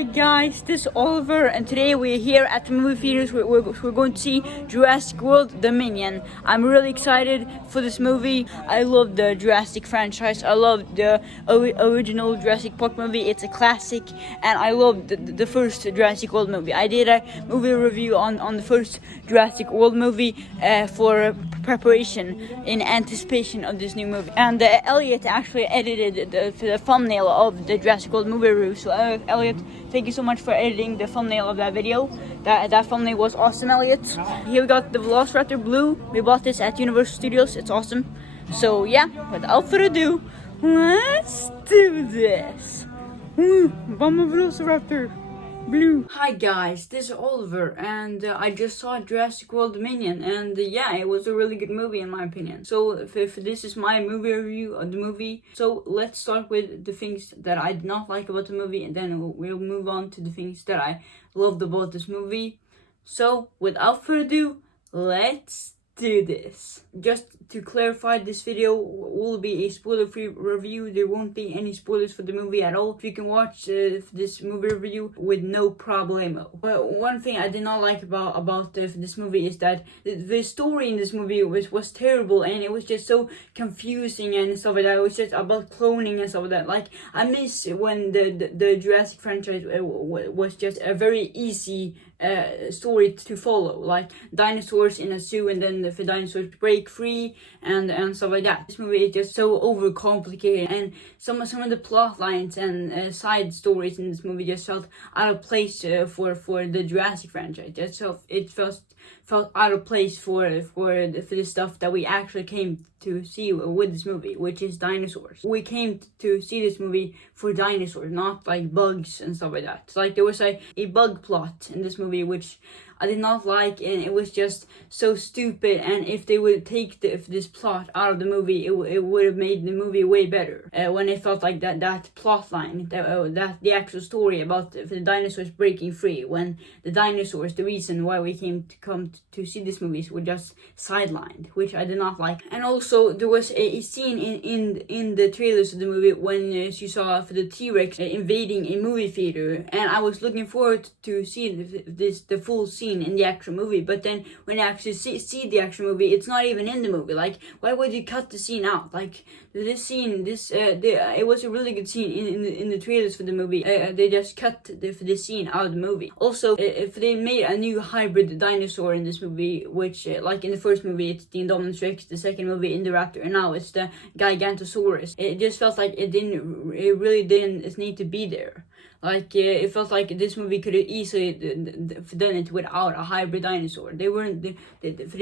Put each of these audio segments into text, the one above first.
Hi guys, this is Oliver and today we're here at the movie theaters. We're going to see Jurassic World Dominion. I'm really excited for this movie. I love the Jurassic franchise. I love the original Jurassic Park movie. It's a classic, and I love the first Jurassic World movie. I did a movie review on the first Jurassic World movie for preparation in anticipation of this new movie. And Elliot actually edited the thumbnail of the Jurassic World movie review. So Elliot, thank you so much for editing the thumbnail of that video. That thumbnail was awesome, Elliot. Here we got the Velociraptor Blue. We bought this at Universal Studios. It's awesome. So yeah, without further ado, let's do this. Bomba Velociraptor Blue. Hi guys, this is Oliver, and I just saw Jurassic World Dominion, and yeah, it was a really good movie in my opinion. So if this is my movie review of the movie, so let's start with the things that I did not like about the movie, and then we'll move on to the things that I loved about this movie. So without further ado, let's do this. Just to clarify, this video will be a spoiler-free review. There won't be any spoilers for the movie at all. You can watch this movie review with no problemo. But one thing I did not like about this movie is that the story in this movie was terrible, and it was just so confusing and stuff like that. It was just about cloning and stuff like that. Like, I miss when the Jurassic franchise was just a very easy story to follow, like dinosaurs in a zoo, and then the dinosaurs break free and stuff like that. This movie is just so overcomplicated, and some of the plot lines and side stories in this movie just felt out of place for the Jurassic franchise. It felt out of place for the stuff that we actually came to see with this movie, which is dinosaurs. We came to see this movie for dinosaurs, not like bugs and stuff like that. It's like there was a bug plot in this movie which I did not like, and it was just so stupid. And if they would take this plot out of the movie, it would have made the movie way better. When it felt like that plot line, that the actual story about the dinosaurs breaking free, when the dinosaurs, the reason why we came to see this movie, were just sidelined, which I did not like. And also there was a scene in the trailers of the movie when you saw the T-Rex invading a movie theater, and I was looking forward to see the full scene in the actual movie. But then when you actually see the actual movie, it's not even in the movie. Like, why would you cut the scene out? Like, this scene, it was a really good scene in the trailers for the movie. They just cut this scene out of the movie. Also, if they made a new hybrid dinosaur in this movie, which like in the first movie it's the Indominus Rex, the second movie Indoraptor, and now it's the Gigantosaurus, it just felt like it really didn't need to be there. Like, it felt like this movie could have easily done it without a hybrid dinosaur. They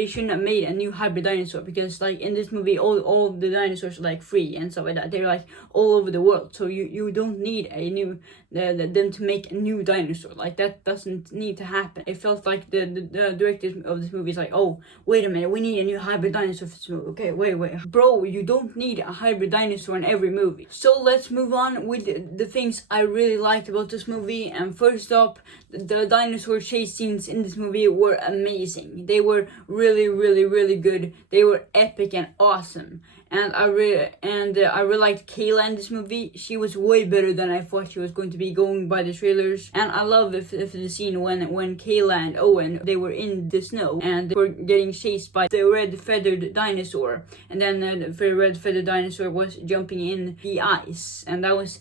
shouldn't have made a new hybrid dinosaur, because like in this movie all the dinosaurs are like free and stuff like that. They're like all over the world, so you don't need a new them to make a new dinosaur. Like, that doesn't need to happen. It felt like the director of this movie is like, oh, wait a minute, we need a new hybrid dinosaur for this movie. Okay, wait, bro, you don't need a hybrid dinosaur in every movie. So let's move on with the things I really liked about this movie. And first up, the dinosaur chase scenes in this movie were amazing. They were really good. They were epic and awesome. And I really liked Kayla in this movie. She was way better than I thought she was going to be, going by the trailers. And I love the scene when Kayla and Owen, they were in the snow and they were getting chased by the red feathered dinosaur, and then the red feathered dinosaur was jumping in the ice, and that was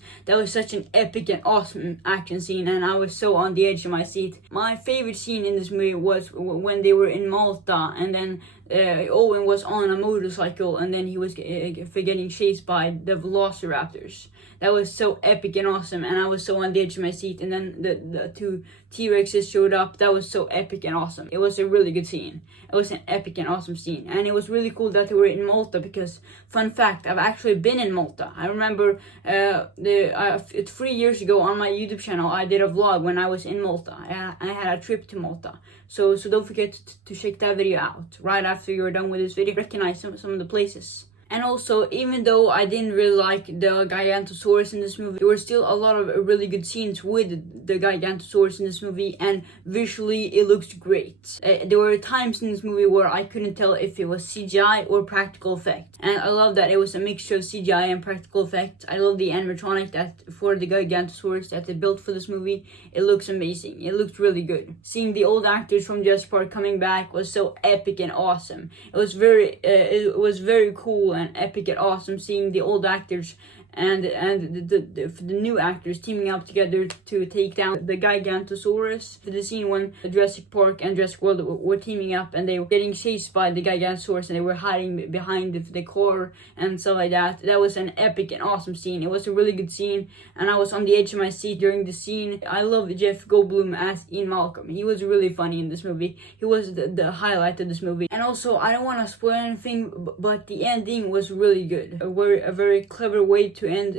such an epic and awesome action scene, and I was so on the edge of my seat. My favorite scene in this movie was when they were in Malta, and then Owen was on a motorcycle, and then he was getting chased by the Velociraptors. That was so epic and awesome, and I was so on the edge of my seat. And then the two T-Rexes showed up. That was so epic and awesome. It was a really good scene. It was an epic and awesome scene, and it was really cool that they were in Malta, because, fun fact, I've actually been in Malta. I remember 3 years ago on my YouTube channel, I did a vlog when I was in Malta. I had a trip to Malta. So don't forget to check that video out right after you're done with this video. Recognize some of the places And also, even though I didn't really like the Gigantosaurus in this movie, there were still a lot of really good scenes with the Gigantosaurus in this movie, and visually it looks great. There were times in this movie where I couldn't tell if it was CGI or practical effect, and I love that it was a mixture of CGI and practical effects. I love the animatronic that for the Gigantosaurus that they built for this movie. It looks amazing. It looked really good. Seeing the old actors from Jurassic Park coming back was so epic and awesome. It was very cool and epic and awesome seeing the old actors and the new actors teaming up together to take down the Gigantosaurus. For the scene when Jurassic Park and Jurassic World were teaming up and they were getting chased by the Gigantosaurus and they were hiding behind the car and stuff like that. That was an epic and awesome scene. It was a really good scene, and I was on the edge of my seat during the scene. I love Jeff Goldblum as Ian Malcolm. He was really funny in this movie. He was the highlight of this movie. And also, I don't want to spoil anything, but the ending was really good. A very clever way to end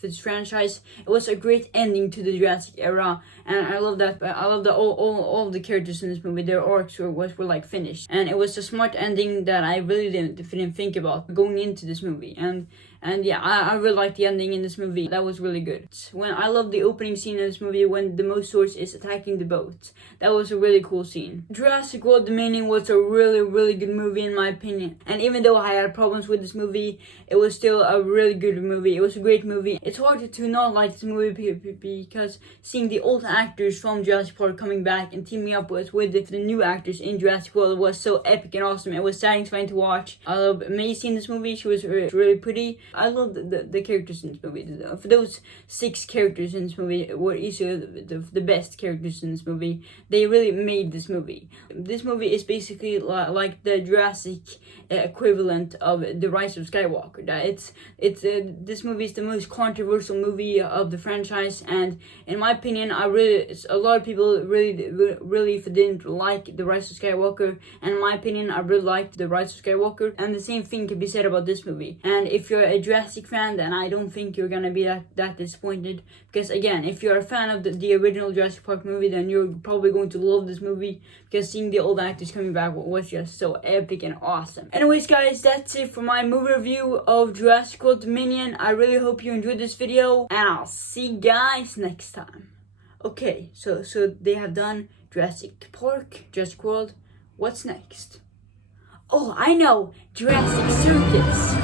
this franchise. It was a great ending to the Jurassic era, and I love that. I love that all of the characters in this movie, their arcs were like finished, and it was a smart ending that I really didn't think about going into this movie. And yeah, I really liked the ending in this movie. That was really good. When I love the opening scene in this movie when the Mosasaurus is attacking the boat. That was a really cool scene. Jurassic World Dominion was a really good movie in my opinion. And even though I had problems with this movie, it was still a really good movie. It was a great movie. It's hard to not like this movie because seeing the old actors from Jurassic Park coming back and teaming up with the new actors in Jurassic World was so epic and awesome. It was satisfying to watch. I love Maisie in this movie. She was really pretty. I love the characters in this movie. For those 6 characters in this movie were easily the best characters in this movie. They really made this movie. This movie is basically like the Jurassic equivalent of The Rise of Skywalker. This movie is the most controversial movie of the franchise, and in my opinion, a lot of people really didn't like The Rise of Skywalker, and in my opinion, I really liked The Rise of Skywalker, and the same thing can be said about this movie. And if you're a Jurassic fan, then I don't think you're gonna be that disappointed, because again, if you're a fan of the original Jurassic Park movie, then you're probably going to love this movie, because seeing the old actors coming back was just so epic and awesome. Anyways guys, that's it for my movie review of Jurassic World Dominion. I really hope you enjoyed this video, and I'll see you guys next time. Okay, so they have done Jurassic Park, Jurassic World. What's next? Oh, I know! Jurassic Circus!